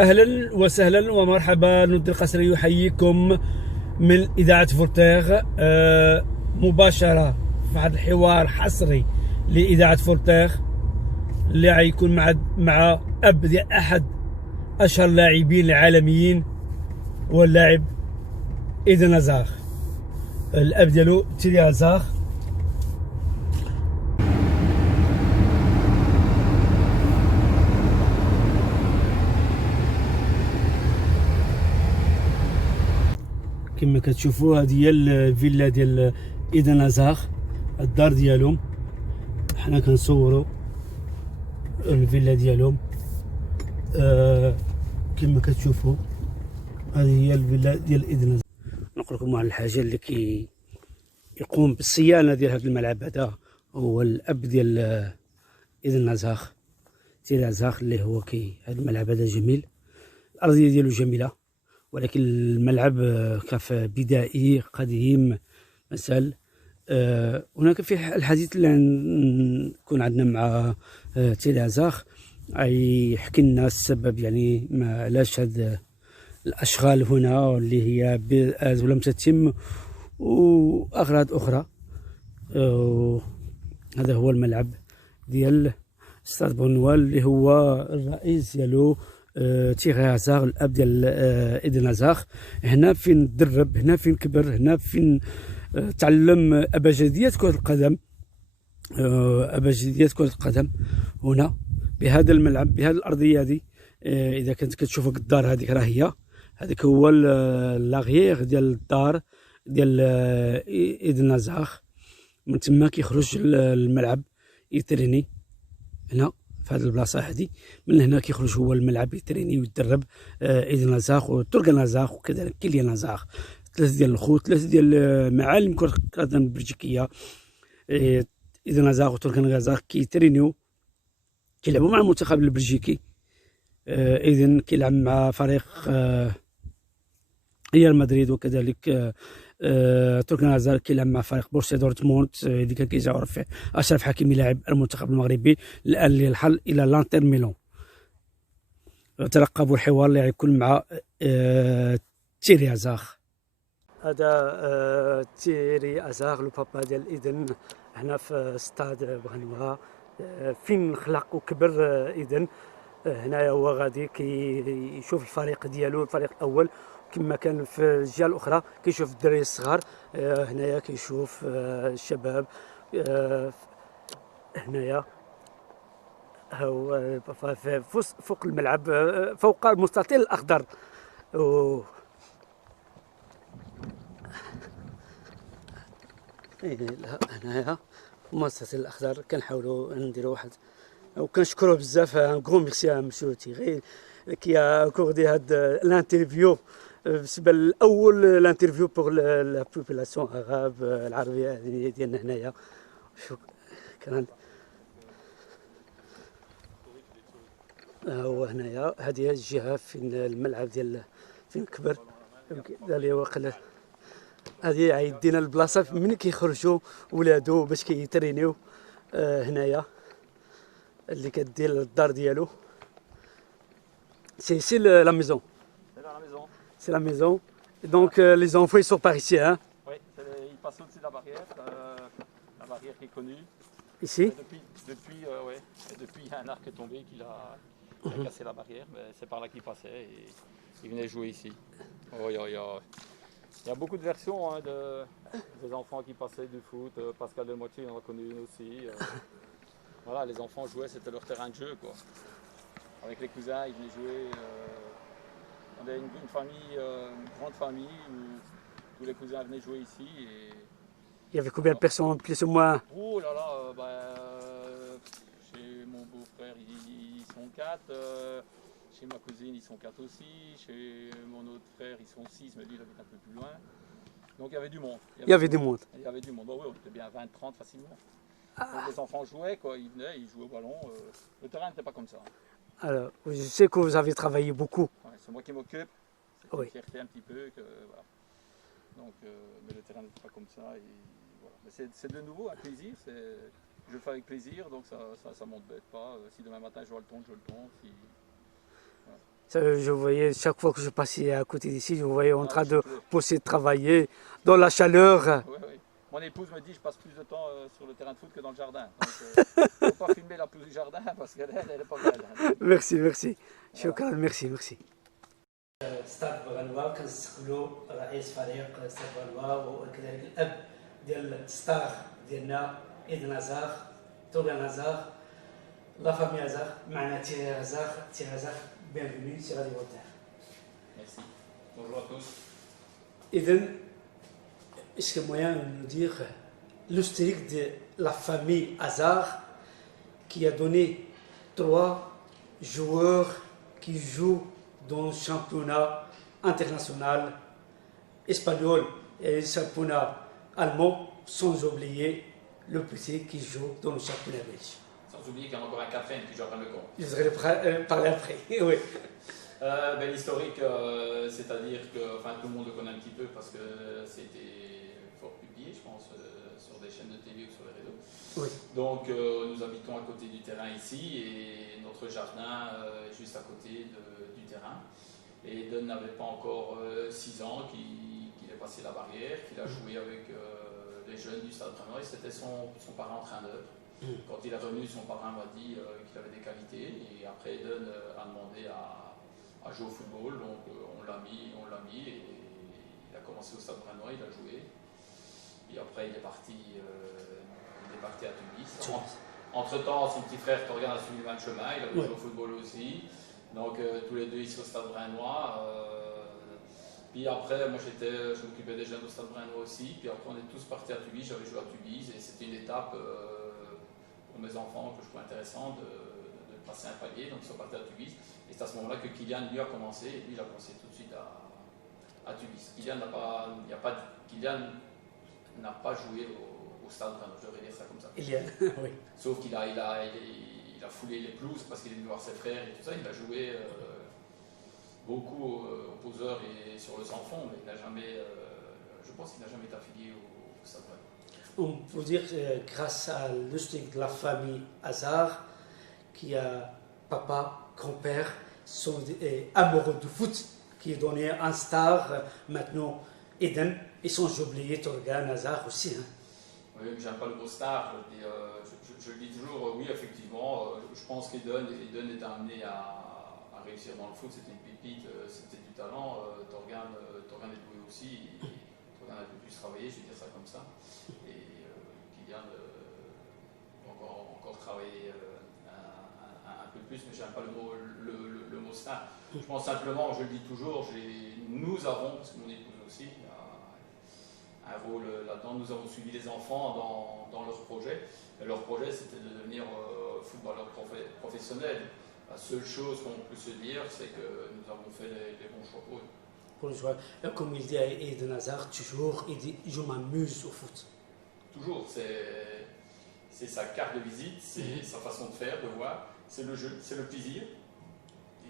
أهلا وسهلا ومرحبا. ند القصري يحييكم من إذاعة فولتير مباشرة في هذا الحوار حصري لإذاعة فولتير اللي غيكون مع أب ديال أحد أشهر اللاعبين العالميين، هو اللاعب إيدن هازار. الأب ديالو تيدي هازار. كما كتشوفوا هذه هي الفيلا ديال إيدن هازار، الدار ديالهم. حنا كنصوروا الفيلا ديالهم. كما كتشوفوا هذه هي الفيلا ديال إيدن هازار. نقول لكم واحد الحاجه، اللي يقوم بالصيانه ديال هذا الملعب هذا هو الاب ديال إيدن هازار، تيدي هازار، اللي هو هذا الملعب هذا جميل، الارضيه ديالو جميله، ولكن الملعب كف بدائي قديم مسال. هناك في الحديث اللي نكون عندنا مع تيدي هازار، يحكي لنا السبب، يعني ما علاش هاد الاشغال هنا اللي هي ولم تتم، واغراض اخرى. هذا هو الملعب ديال ستاد بونوال، اللي هو الرئيس ديالو تيغي هازار، الاب ديال إيدن هازار. هنا فين تدرب، هنا فين كبر، هنا فين تعلم ابجديات كرة القدم. ابجديات كرة القدم هنا بهذا الملعب، بهذه الارضيه هذه. اذا كنت كتشوف الدار هذيك، راه هي هذاك هو لاغيير ديال الدار ديال إيدن هازار. من تما كيخرج الملعب يتريني هنا في هذه البلاصه هذه. من هنا كيخرج هو الملعب يتريني ويتدرب إيدن هازار وتورغان هازار، وكذلك كيليان هازار. ثلاثه ديال الخوت، ثلاثه ديال معالم كره القدم البلجيكيه. إيدن هازار وتورغان هازار كيترينيو، كيلعبوا مع المنتخب البلجيكي. إذن كيلعب مع فريق ريال مدريد، وكذلك تورغان هازار كيلعب مع فريق بورسيا دورتموند، اللي كان كيجاور فيه أشرف حكيمي لاعب المنتخب المغربي الآن للحل إلى لانتر ميلون. ترقبوا الحوار اللي غيكون مع تيري هازار. هذا تيري هازار، لو بابا ديال إيدن، هنا في ستاد بغنوها فين خلق وكبر إيدن. هنايا هو غادي كيشوف الفريق ديالو، الفريق الاول، كما كان في الجهه الاخرى كيشوف الدراري الصغار. هنايا كيشوف الشباب. هنايا هو فوق الملعب، فوق المستطيل الاخضر. هنايا المستطيل الاخضر. كنحاولوا نديروا واحد، وكنشكروه بزاف. ان غرو ميرسي مسيو تيغي كي اكوردي هاد الانترفيو، بالنسبه للاول الانترفيو بوغ لا بوبولاسيون اغاب العربيه ديالنا هنايا. شكرا. هو هنايا هذه هي الجهه فين الملعب ديال فين كبر اللي واقيلا. هذه عيدينا البلاصه من كيخرجوا ولادو باش كيترينيو. هنايا اللي كدير الدار ديالو. C'est ici la maison. C'est dans la maison. C'est la maison. Donc les enfants ils sont par ici, hein? Oui, ils passent au-dessus de la barrière qui est connue. Ici. Et depuis, il y a un arc qui est tombé qui a cassé la barrière. C'est par là qu'il passait et il venait jouer ici. Oh, il y a beaucoup de versions, hein, des enfants qui passaient du foot. Pascal Demoitier, on en a connu une aussi. Voilà, les enfants jouaient, c'était leur terrain de jeu, quoi. Avec les cousins, ils venaient jouer. On avait une famille, une grande famille où tous les cousins venaient jouer ici. Il y avait combien de personnes, plus ou moins? Oh là là, chez mon beau-frère, ils sont 4. Chez ma cousine, ils sont 4 aussi. Chez mon autre frère, ils sont 6, mais lui, il habite un peu plus loin. Donc il y avait du monde. Il y avait du monde. Il y avait du monde. Bon, oui, on était bien 20-30 facilement. Donc les enfants jouaient, quoi. Ils venaient, ils jouaient au ballon. Le terrain n'était pas comme ça. Alors, je sais que vous avez travaillé beaucoup. Ouais, c'est moi qui m'occupe. C'est une fierté un petit peu. Voilà. Donc, mais le terrain n'était pas comme ça. Et voilà. Mais c'est de nouveau un plaisir. Je le fais avec plaisir, donc ça m'embête pas. Si demain matin je dois le tondre, je le tondre. Si... Voilà. Je voyais, chaque fois que je passais à côté d'ici, je voyais en train de pousser, de travailler dans la chaleur. Oui, oui. Mon épouse me dit que je passe plus de temps sur le terrain de foot que dans le jardin. Donc, il ne faut pas filmer la pelouse du jardin parce qu'elle elle est pas belle. merci, merci. Voilà. شكرا، merci, merci. استاد بغنوة كنستقبلوا رئيس فريق استاد بغنوة وكذلك الاب ديال ستار ديالنا ايدن ازار، توغان ازار، لا فامي ازار، معنا تيري ازار، bienvenue sur Radio Voltaire. Merci. Bonjour à tous. Eden, est-ce que moyen de nous dire l'historique de la famille Hazard qui a donné 3 joueurs qui jouent dans le championnat international espagnol et le championnat allemand, sans oublier le petit qui joue dans le championnat belge. Sans oublier qu'il y en a encore un quatrième qui joue après le compte. Je voudrais parler après. Oui. L'historique, c'est-à-dire que enfin, tout le monde le connaît un petit peu parce que c'était fort publié, je pense, sur des chaînes de télé ou sur les réseaux. Oui. Donc nous habitons à côté du terrain ici et notre jardin est juste à côté du terrain. Et Eden n'avait pas encore 6 ans qu'il est passé la barrière, qu'il a joué avec les jeunes du Stade Brennero. C'était son parent entraîneur. Quand il est revenu, son parrain m'a dit qu'il avait des qualités et après Eden a demandé à jouer au football, donc on l'a mis et il a commencé au Stade Brennero, il a joué. Et après il est parti à Tunis. Entre-temps, son petit frère Torgan a suivi le même chemin, il a joué au football aussi. Donc tous les deux ici au Stade Brennois. Puis après, moi je m'occupais des jeunes au Stade Brennois aussi. Puis après on est tous partis à Tunis, j'avais joué à Tunis et c'était une étape pour mes enfants que je trouvais intéressant de passer un palier. Donc ils sont partis à Tunis. Et c'est à ce moment-là que Kylian lui a commencé. Et lui il a commencé tout de suite à Tunis. Kylian n'a pas joué au Stade Brennois, je devrais dire ça comme ça. Oui. Sauf qu'il a foulé les pelouses parce qu'il est venu voir ses frères et tout ça. Il a joué beaucoup au poseur et sur le sans fond, mais il n'a jamais, je pense qu'il n'a jamais été affilié au Stade Brennero. On peut dire grâce à l'historique de la famille Hazard, qui a papa, grand-père, sont amoureux du foot, qui est donné un star maintenant Eden, et sans oublier Torgan Hazard aussi. Hein. Oui, mais j'aime pas le mot star. Je le dis toujours, oui, effectivement, je pense qu'Eden est amené à réussir dans le foot. C'était une pépite, c'était du talent. Torgan est doué aussi. Torgan a un peu plus travaillé, je vais dire ça comme ça. Et Kylian encore travailler un peu plus, mais j'aime pas le mot star. Je pense simplement, je le dis toujours, nous avons, parce que mon épouse aussi, un rôle là-dedans. Nous avons suivi les enfants dans leur projet. Et leur projet, c'était de devenir footballeur professionnel. La seule chose qu'on peut se dire, c'est que nous avons fait les bons choix pour eux. Pour le joueur, comme il dit à Eden Hazard, toujours, il dit je m'amuse au foot. Toujours, c'est sa carte de visite, c'est sa façon de faire, de voir. C'est le jeu, c'est le plaisir.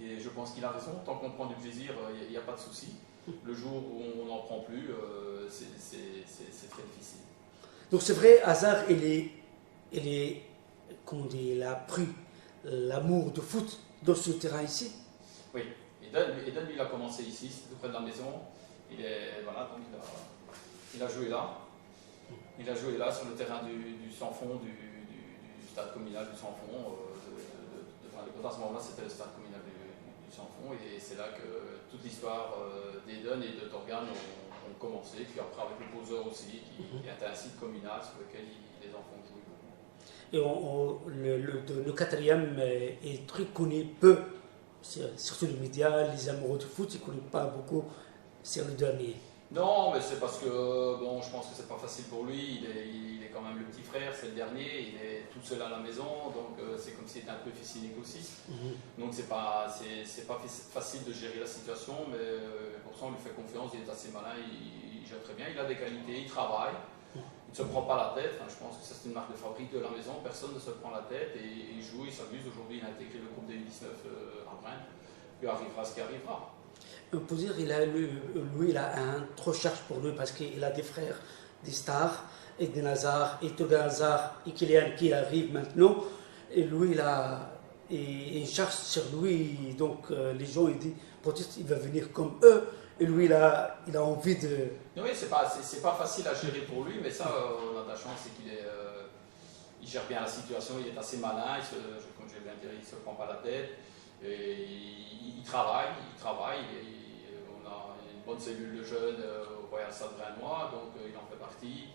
Et je pense qu'il a raison. Tant qu'on prend du plaisir, il n'y a pas de souci. Le jour où on n'en prend plus, c'est très difficile. Donc c'est vrai, Hazard, il a pris l'amour du foot dans ce terrain ici. Oui, Eden lui, il a commencé ici, c'est tout près de la maison. Donc il a joué là. Il a joué là sur le terrain du sans-fond, du stade communal du sans-fond. À ce moment-là, c'était le stade communal du sans-fond. Et c'est là que toute l'histoire d'Eden et de Torgan ont commencé. Puis après, avec le poseur aussi, qui était un site communal sur lequel les enfants jouaient beaucoup. Et le quatrième est très connu peu, surtout les médias, les amoureux du foot, ils ne connaissent pas beaucoup, c'est le dernier. Non, mais c'est parce que je pense que c'est pas facile pour lui. Il est quand même le petit frère, c'est le dernier. Il est tout seul à la maison, donc c'est comme s'il était un peu fils unique aussi. Donc c'est pas facile de gérer la situation, mais pour ça on lui fait confiance. Il est assez malin, il gère très bien. Il a des qualités, il travaille. Il ne se prend pas la tête. Enfin, je pense que ça c'est une marque de fabrique de la maison. Personne ne se prend la tête et il joue, il s'amuse. Aujourd'hui, il a intégré le groupe des U19 à Rennes. Puis arrivera ce qui arrivera. On peut dire qu'il a un trop charge pour lui parce qu'il a des frères, des stars, Eden Hazard, et Torgan Hazard, et Kylian qui arrive maintenant. Et lui, il a et une charge sur lui. Donc les gens ils disent peut-être il va venir comme eux. Et lui, il a envie de. Oui, c'est pas facile à gérer pour lui, mais ça, on a de la chance, c'est il gère bien la situation, il est assez malin, comme je viens de dire, il ne se prend pas la tête, et il travaille, et on a une bonne cellule de jeunes au Royal Stade Brennois, donc il en fait partie.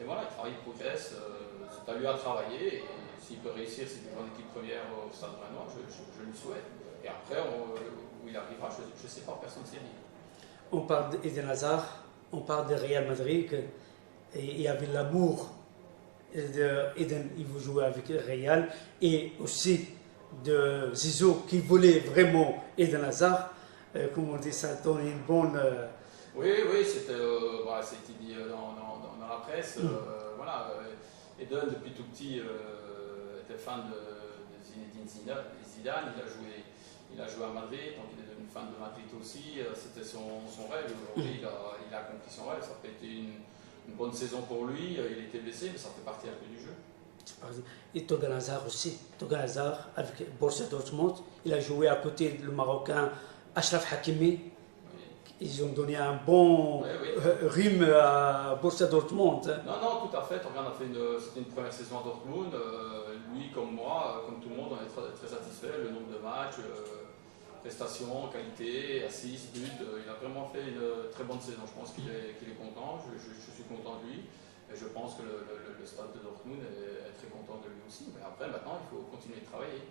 Et voilà, il travaille, il progresse, c'est à lui à travailler, et s'il peut réussir, s'il peut jouer en équipe première au Stade Brennois, je lui souhaite. Et après, où il arrivera, je ne sais pas, personne ne sait dire. On parle d'Eden Hazard, on parle de Real Madrid, et il y avait l'amour d'Eden, il veut jouer avec Real, et aussi de Zizou qui voulait vraiment Eden Hazard. Comme on dit, ça donne une bonne. Oui, c'était dit dans la presse. Voilà, Eden, depuis tout petit, était fan de Zinedine Zidane. Il a joué à Madrid, donc il est devenu fan de Madrid aussi. C'était son rêve. Aujourd'hui, il a accompli son rêve. Ça a été une bonne saison pour lui. Il était blessé, mais ça fait partie un peu du jeu. Et Thorgan Hazard aussi. Thorgan Hazard, avec Borussia Dortmund, il a joué à côté du Marocain Achraf Hakimi. Ils ont donné un bon rythme à Borussia Dortmund. Non, tout à fait. C'était une première saison à Dortmund. Lui, comme moi, comme tout le monde, on est très, très satisfait. Le nombre de matchs, prestations, qualité, assists, buts. Il a vraiment fait une très bonne saison. Je pense qu'il est content. Je suis content de lui. Et je pense que le stade de Dortmund est très content de lui aussi. Mais après, maintenant, il faut continuer de travailler.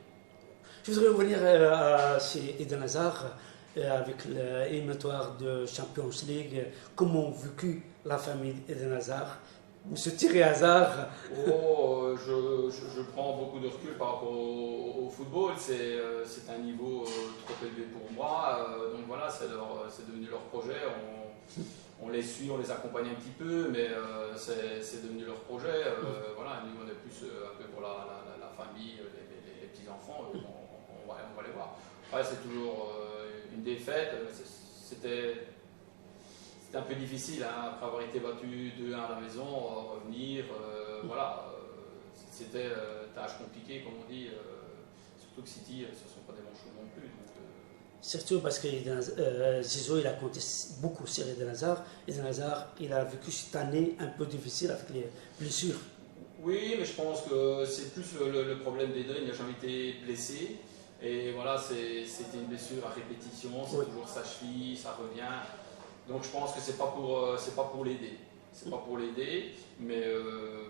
Je voudrais revenir chez Eden Hazard avec l'éliminatoire de Champions League. Comment vécu la famille Eden Hazard? Monsieur Thierry Hazard. Je prends beaucoup de recul par rapport au football. C'est un niveau trop élevé pour moi. Donc voilà, c'est devenu leur projet. On les suit, on les accompagne un petit peu, mais c'est devenu leur projet. Voilà, nous on est plus un peu pour la famille, les petits-enfants, on va les voir. Après, c'est toujours une défaite. C'était un peu difficile, hein, après avoir été battu 2-1 à la maison, revenir. Voilà, c'était tâche compliquée, comme on dit. Surtout que City, ce ne sont pas des manchots non plus. Surtout parce que Zizou, il a compté beaucoup sur Eden Hazard. Eden Hazard, il a vécu cette année un peu difficile avec les blessures. Oui, mais je pense que c'est plus le problème d'Eden. Il n'a jamais été blessé. Et voilà, c'était une blessure à répétition. C'est toujours sa cheville, ça revient. Donc je pense que c'est pas pour l'aider. C'est pas pour l'aider. Mais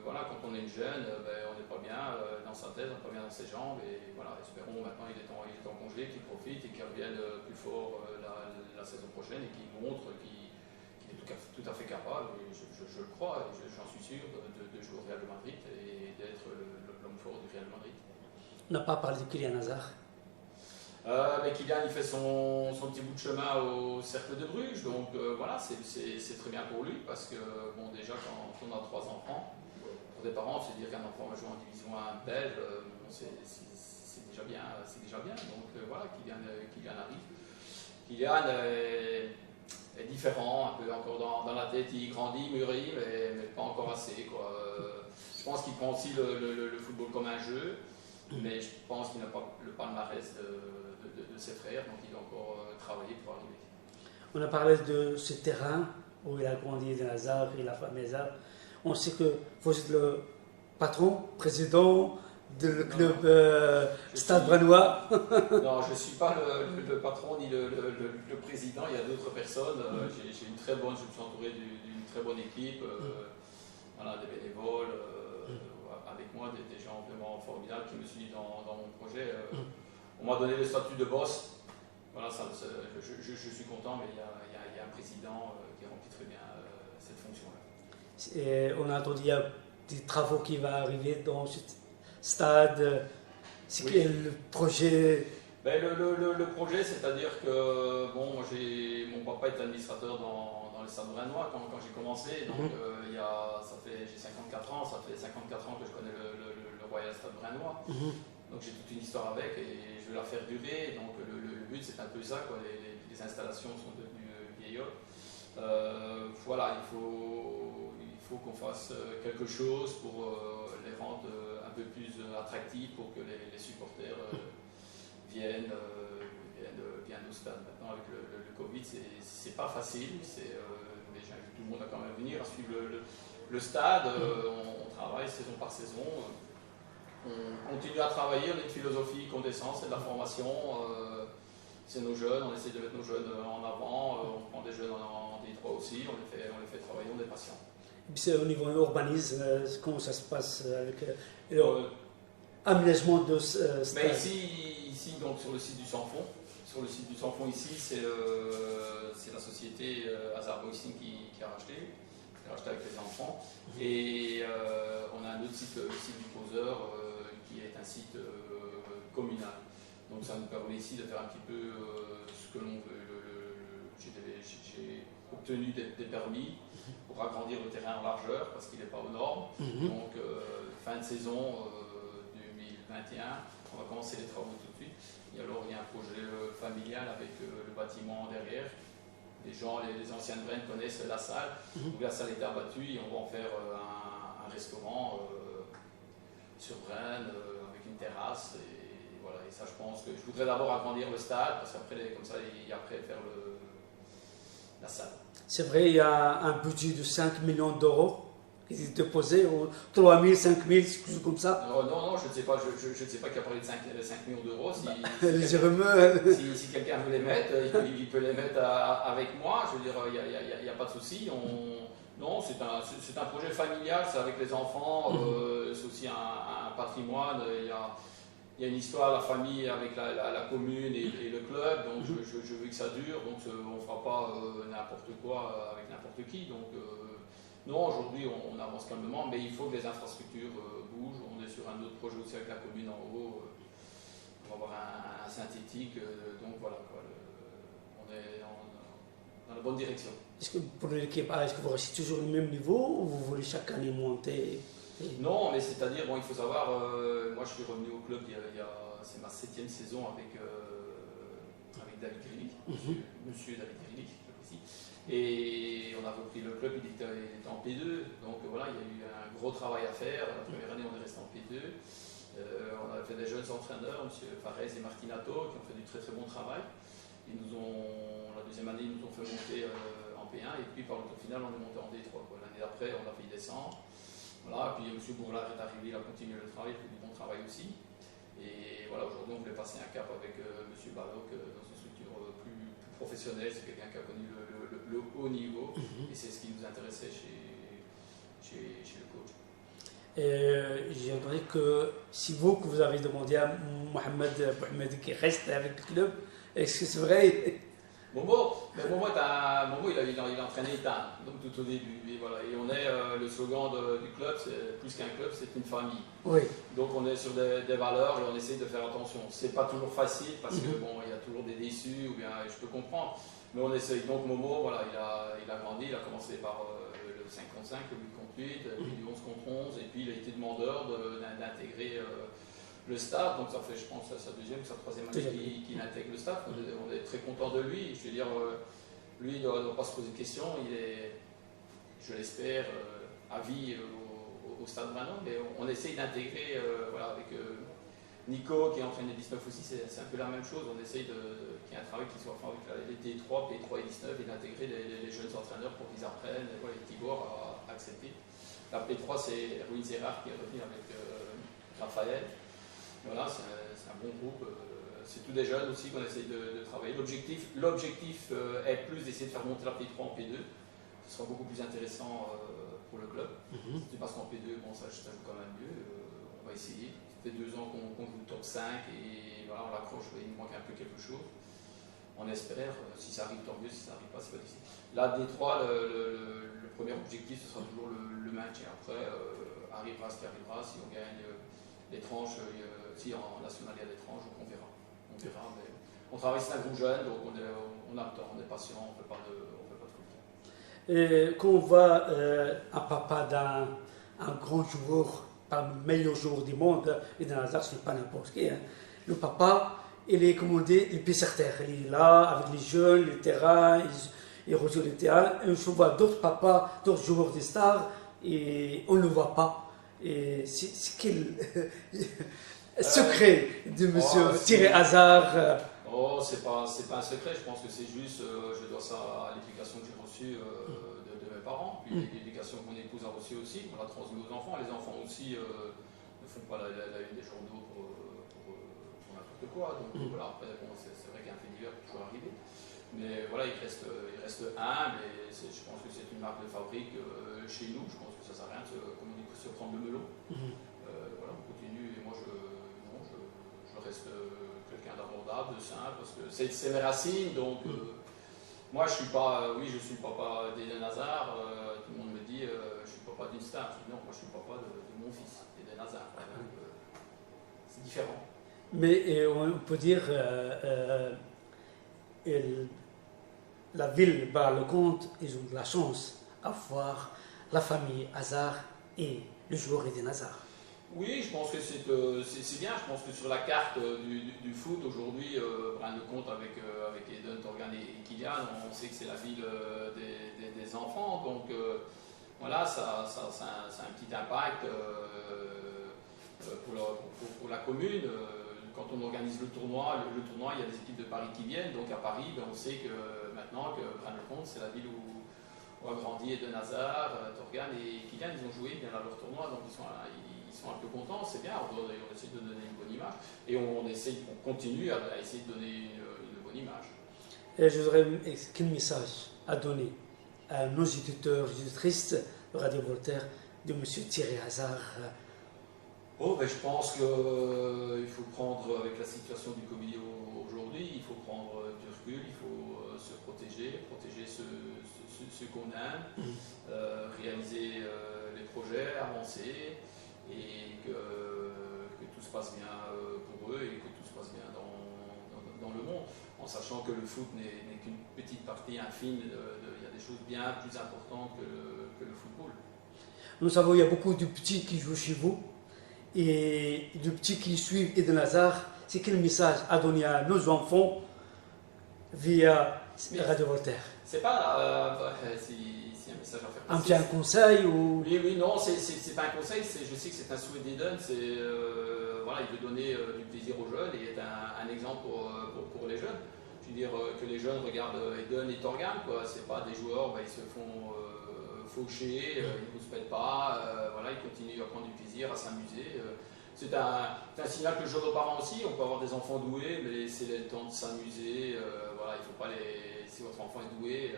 voilà, quand on est jeune, on n'est pas bien dans sa tête, on n'est pas bien dans ses jambes. Et voilà, espérons maintenant il est en congé, qu'il profite et qu'il revienne plus fort la saison prochaine et qu'il montre qu'il est tout à fait capable. Et je le crois, et j'en suis sûr, de jouer au Real de Madrid et d'être l'homme fort du Real de Madrid. On n'a pas parlé de Kylian Hazard. Mais Kylian, il fait son petit bout de chemin au Cercle de Bruges, donc voilà, c'est très bien pour lui, parce que bon, déjà quand on a 3 enfants, pour des parents, se dire qu'un enfant va jouer en division 1 belge, c'est déjà bien, donc voilà, Kylian arrive. Kylian est différent, un peu encore dans la tête, il grandit, mûrit, mais pas encore assez, quoi. Je pense qu'il prend aussi le football comme un jeu, mais je pense qu'il n'a pas le palmarès de ses frères, donc il doit encore travailler pour arriver. On a parlé de ce terrain où il a grandi, Eden Hazard et la famille Hazard. On sait que vous êtes le patron, président du club Stade Brennois. Non, je ne suis pas le patron ni le président, il y a d'autres personnes. Je me suis entouré d'une très bonne équipe, voilà, des bénévoles, avec moi, des gens vraiment formidables qui me suivent dans mon projet. On m'a donné le statut de boss. Voilà, je suis content, mais il y a un président qui remplit très bien cette fonction-là. On a entendu qu'il y a des travaux qui vont arriver dans ce stade. C'est quel le projet? Le projet, c'est-à-dire que bon, mon papa est administrateur dans le Stade Brennois quand j'ai commencé. Donc j'ai 54 ans, ça fait 54 ans que je connais le Royal Stade Brennois. Donc j'ai toute une histoire avec et je veux la faire durer. Donc le but c'est un peu ça, quoi. Les installations sont devenues vieillottes. Voilà, il faut qu'on fasse quelque chose pour les rendre un peu plus attractifs pour que les supporters viennent au stade. Maintenant, avec le Covid, c'est pas facile, mais j'invite tout le monde à quand même venir, à suivre le stade. On travaille saison par saison. On continue à travailler, on a une philosophie qu'on descend, c'est de la formation. C'est nos jeunes, on essaie de mettre nos jeunes en avant. On prend des jeunes en D3 aussi, on les fait travailler, on est patient. C'est au niveau urbanisme, comment ça se passe avec l'aménagement de stade? Mais ici, donc, sur le site du Sans Fond, ici, c'est la société Hazard Boxing qui a racheté avec les enfants. Et on a un autre site, le site du Poseur, qui est un site communal. Donc ça nous permet ici de faire un petit peu ce que l'on veut. J'ai obtenu des permis pour agrandir le terrain en largeur parce qu'il n'est pas aux normes. Donc fin de saison 2021, on va commencer les travaux tout de suite. Et alors il y a un projet familial avec le bâtiment derrière. Les anciens de Rennes connaissent la salle. Donc la salle est abattue et on va en faire un restaurant sur Rennes avec une terrasse. Et voilà, et ça je pense que je voudrais d'abord agrandir le stade parce qu'après comme ça et après faire la salle. C'est vrai, il y a un budget de 5 millions d'euros qui est déposé, ou 3 000, 5 000, quelque chose comme ça. Non, je ne sais pas, je ne sais pas qui a parlé de 5 millions d'euros. Si quelqu'un veut les mettre, il peut les mettre avec moi. Je veux dire, il n'y a pas de souci. Non, c'est un projet familial, c'est avec les enfants, c'est aussi un patrimoine. Il y a une histoire, la famille avec la commune et le club, donc je veux que ça dure, donc on ne fera pas n'importe quoi avec n'importe qui. Donc non, aujourd'hui on avance calmement, mais il faut que les infrastructures bougent. On est sur un autre projet aussi avec la commune en haut, on va avoir un synthétique, donc voilà, on est dans la bonne direction. Est-ce que pour l'équipe A, est-ce que vous restez toujours au même niveau ou vous voulez chaque année monter? Non, mais c'est-à-dire, bon, il faut savoir, moi je suis revenu au club, c'est ma 7e saison avec David Grilich, monsieur David Grilich, ici. Et on a repris le club, il était en P2, donc voilà, il y a eu un gros travail à faire. La première année, on est resté en P2. On a fait des jeunes entraîneurs, monsieur Fares et Martinato, qui ont fait du très très bon travail. La deuxième année, ils nous ont fait monter en P1, et puis par le tour final, on est monté en D3. L'année d'après, on a fait descendre. Voilà, puis M. Bourlard est arrivé, il a continué le travail, il fait du bon travail aussi. Et voilà, aujourd'hui, on voulait passer un cap avec M. Balloc dans une structure plus professionnelle. C'est quelqu'un qui a connu le haut niveau, et c'est ce qui nous intéressait chez le coach. J'ai entendu que si vous avez demandé à Mohamed qui reste avec le club, est-ce que c'est vrai? Momo, il a entraîné Itan, donc tout au début. Et, voilà. Et on est, le slogan du club, c'est plus qu'un club, c'est une famille. Oui. Donc on est sur des valeurs et on essaie de faire attention. C'est pas toujours facile parce que bon, il y a toujours des déçus, ou bien je peux comprendre. Mais on essaye. Donc Momo, voilà, il a grandi, il a commencé par le 5 contre 5, le 8 contre 8, puis du 11 contre 11, et puis il a été demandeur d'intégrer le staff, donc ça fait, je pense, sa deuxième ou sa troisième année qu'il intègre le staff. On est très content de lui. Je veux dire, lui, il ne doit pas se poser de questions. Il est, je l'espère, à vie au stade Manon, mais on essaye d'intégrer, voilà, avec Nico qui est entraîné 19 aussi, c'est un peu la même chose. On essaye qu'il y ait un travail qui soit fait avec les D3, P3 et 19 et d'intégrer les jeunes entraîneurs pour qu'ils apprennent. Et voilà, Tibor a accepté. La P3, c'est Ruiz Zerard qui est revenu avec Raphaël. Voilà, c'est un bon groupe. C'est tous des jeunes aussi qu'on essaie de travailler. L'objectif est plus d'essayer de faire monter la P3 en P2. Ce sera beaucoup plus intéressant pour le club. C'est parce qu'en P2, bon, ça joue quand même mieux. On va essayer. Ça fait 2 ans qu'on joue le top 5 et voilà, on l'accroche. Il nous manque un peu quelque chose. On espère. Si ça arrive, tant mieux. Si ça n'arrive pas, c'est pas difficile. La D3, le premier objectif, ce sera toujours le maintien. Après, arrivera ce qui arrivera. Si on gagne les tranches, si en national il y a des tranches, on verra. Mais on travaille, c'est un groupe jeune, donc on a le temps, on est patient, on ne fait pas de foot. Quand on voit un papa d'un grand joueur, parmi les meilleurs joueurs du monde, et dans hasard, ce n'est pas n'importe qui, hein. Le papa, il est commandé, il pisse sur terre. Il est là, avec les jeunes, les terrains, il rejoue les terrains. Et je vois d'autres papas, d'autres joueurs des stars, et on ne le voit pas. Et secret de monsieur Thierry Hazard. Oh, c'est pas un secret, je pense que c'est juste, je dois ça à l'éducation que j'ai reçue de mes parents, puis l'éducation que mon épouse a reçue aussi, on l'a transmis aux enfants. Les enfants aussi ne font pas la une des journaux pour n'importe quoi, donc voilà, après, bon, c'est vrai qu'un fait divers peut toujours arriver, mais voilà, il reste humble, et je pense que c'est une marque de fabrique chez nous. Je pense que ça sert à rien de se prendre le melon. Voilà, on continue, et moi je reste quelqu'un d'abordable, de simple, parce que c'est mes racines, donc moi je suis pas, oui je suis le papa d'Eden Hazard, tout le monde me dit je suis le papa d'une star. Je dis non, moi je suis le papa de mon fils, Eden Hazard. C'est différent. Mais on peut dire la ville Bar-le-Comte, ils ont de la chance à voir la famille Hazard et le joueur Eden Hazard. Oui, je pense que c'est bien. Je pense que sur la carte du foot aujourd'hui, Bar-le-Comte avec Eden, Torgan et Kylian, on sait que c'est la ville des enfants. Donc voilà, ça a un petit impact pour la commune. Quand on organise le tournoi, il y a des équipes de Paris qui viennent. Donc à Paris, on sait que maintenant que Bar-le-Comte, c'est la ville où a grandi Eden Hazard, Torgan et Kylian. Ils ont joué bien à leur tournoi, donc ils sont un peu contents. C'est bien. On essaie de donner une bonne image, et on continue à essayer de donner une bonne image. Et je voudrais quel message à donner à nos éditeurs, éditrices de Radio Voltaire de M. Thierry Hazard? Oh, ben, je pense qu'il faut prendre, avec la situation du Covid aujourd'hui, il faut prendre du recul, il faut se protéger ceux qu'on aime, réaliser les projets, avancer, et que tout se passe bien pour eux, et que tout se passe bien dans le monde, en sachant que le foot n'est qu'une petite partie infime, il y a des choses bien plus importantes que le football. Nous savons qu'il y a beaucoup de petits qui jouent chez vous, et de petits qui suivent Eden Hazard. C'est quel message à donner à nos enfants via Radio Voltaire? C'est pas si un message à faire passer. Un conseil ou... Oui, non, c'est pas un conseil. Je sais que c'est un souhait d'Eden. Voilà, il veut donner du plaisir aux jeunes et être un exemple pour les jeunes. Je veux dire que les jeunes regardent Eden et Torgan, quoi. C'est pas des joueurs, ils se font faucher, ils ne rouspètent pas. Voilà, ils continuent à prendre du plaisir, à s'amuser. C'est un signal que je donne aux parents aussi. On peut avoir des enfants doués, mais c'est le temps de s'amuser. Voilà, il faut pas si votre enfant est doué,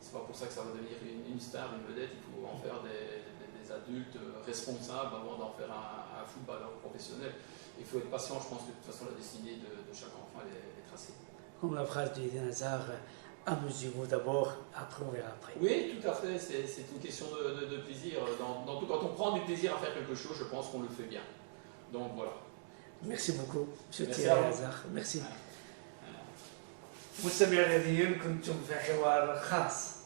c'est pas pour ça que ça va devenir une star, une vedette. Il faut en faire des adultes responsables avant d'en faire un footballeur professionnel. Il faut être patient. Je pense que de toute façon la destinée de chaque enfant est tracée. Comme la phrase d'Eden Hazard, amusez-vous d'abord, après on verra après. Oui, tout à fait. C'est une question de plaisir. Quand on prend du plaisir à faire quelque chose, je pense qu'on le fait bien. Donc voilà. Merci beaucoup, M. Thierry Hazard. merci. مستمعينا الذين كنتم في حوار خاص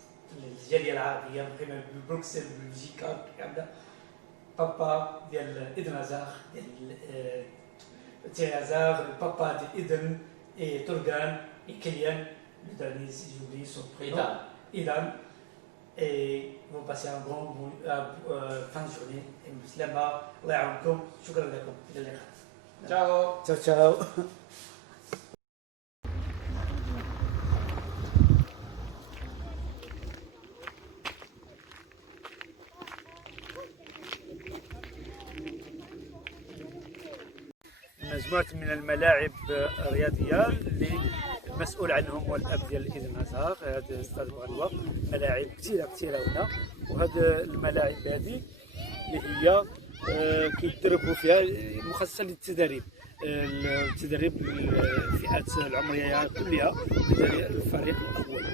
للجاليه العربيه مقيمه ببروكسل بلجيكا كامله. بابا ديال ايدن هازار ديال تيري هازار، بابا ديال ايدن اي تورغان اي كيليان. Le dernier, si j'oublie son prénom, Idan. Et vous passez un bon fin de journée. Et Mouslama, Allah ya'awnkum. Shukran lakum. Ila liqa. Ciao. Ciao, ciao. مجموعة من الملاعب الرياضية اللي المسؤول عنهم هو الاب ديال ايدن هازار، هذا الاستاذ بغنوة. ملاعب كثيره هنا، وهاد الملاعب هذه اللي هي كيتدربوا فيها مخصصه للتدريب، الفئات العمريه كلها الفريق الاول.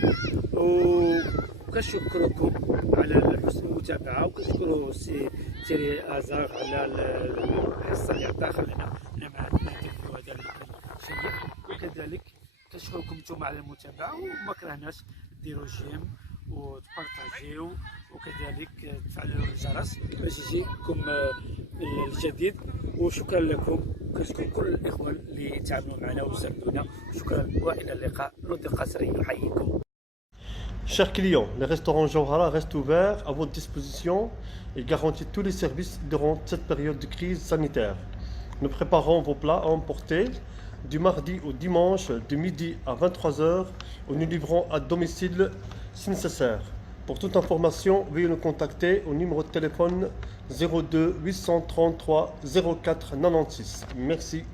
وكنشكركم على حسن المتابعه، وكنشكروا السي تيري هازار على الحصه اللي عطاها خلينا مع هذا الفيديو هذا اللي كان شيق. وكذلك كنشكركم نتوما على المتابعه، وما كرهناش ديروا جيم وتبارطاجيو، وكذلك تفعلوا الجرس باش يجيكم الجديد. وشكرا لكم، كنشكر كل الاخوان اللي تعاملوا معنا وساعدونا. شكرا والى اللقاء. رد القصري يحييكم. Chers clients, le restaurant Johara reste ouvert à votre disposition et garantit tous les services durant cette période de crise sanitaire. Nous préparons vos plats à emporter du mardi au dimanche de midi à 23h où nous livrons à domicile si nécessaire. Pour toute information, veuillez nous contacter au numéro de téléphone 02 833 04 96. Merci.